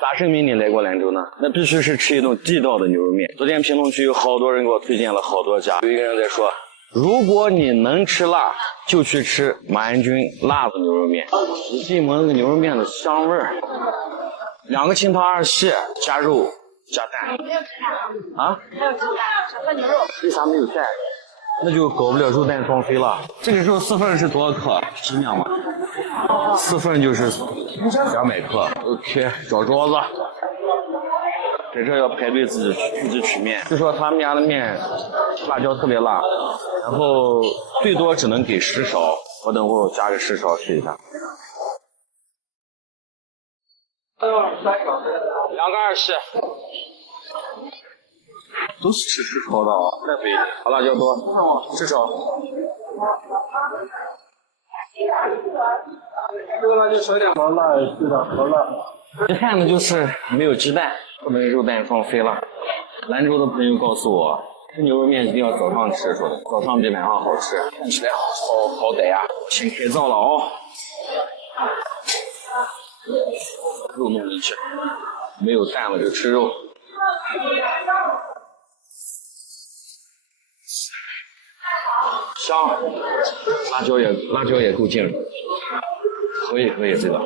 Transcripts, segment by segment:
咋证明你来过兰州呢？那必须是吃一顿地道的牛肉面。昨天评论区有好多人给我推荐了好多家，有一个人在说，如果你能吃辣，就去吃马鞍军辣子牛肉面。一进门那个牛肉面的香味儿，2个清汤2蟹加肉加蛋。没有鸡蛋啊？没有鸡蛋，只喝牛肉。为啥没有蛋？那就搞不了肉蛋双飞了。这个时候4份是多少克？适量吗？4份就是200克。OK， 找桌子，在这要排队自己取面。据说他们家的面辣椒特别辣，然后最多只能给10勺。我等会儿加个10勺试一下。2个2蟹。都是吃10勺的啊，再肥，好辣椒多，10勺。这个辣椒少点吗？辣对的，好辣。遗憾的就是没有鸡蛋，不能肉蛋双飞了。兰州的朋友告诉我，吃牛肉面一定要早上吃，说的早上比晚上好吃。看起来好歹呀，先开灶了哦。肉弄进去，没有蛋了就吃肉。香，辣椒也够劲，可以这个。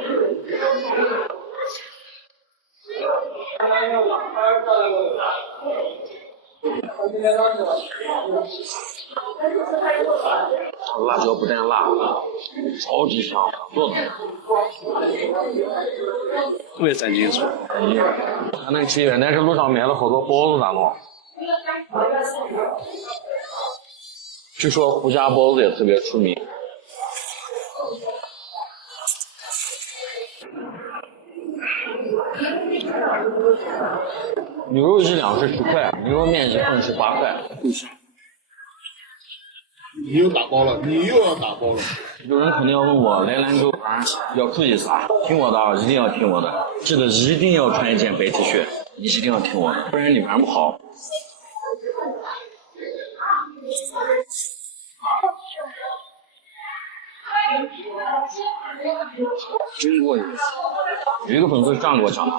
辣椒不但辣，超级香，做的特别3斤重。还能吃一点，但是路上买了好多包子咋弄？据说胡家包子也特别出名。牛肉1两是10块，牛肉面1份是8块。你又打包了，你又要打包了。有人肯定要问我来兰州玩要注意啥？听我的啊，一定要听我的，记得一定要穿一件白 T 恤，你一定要听我的，不然你玩不好。经过有一个粉丝这样给我讲的，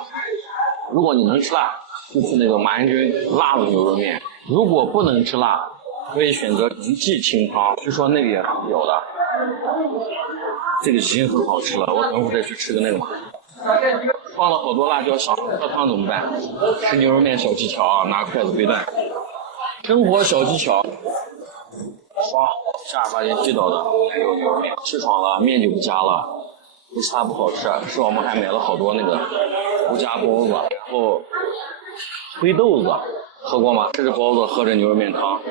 如果你能吃辣，就吃那个马鞍军辣的牛肉面；如果不能吃辣，可以选择一记清汤，据说那个也很屌的。这个已经很好吃了，我等会儿再去吃个那个嘛。放了好多辣椒，想喝汤怎么办？吃牛肉面小技巧啊，拿筷子对断。生活小技巧。哇，正儿八经地道的兰州牛肉面，吃爽了，面就不加了，不是它不好吃，是我们还买了好多那个胡家包子，然后灰豆子，喝过吗？吃着包子，喝着牛肉面汤。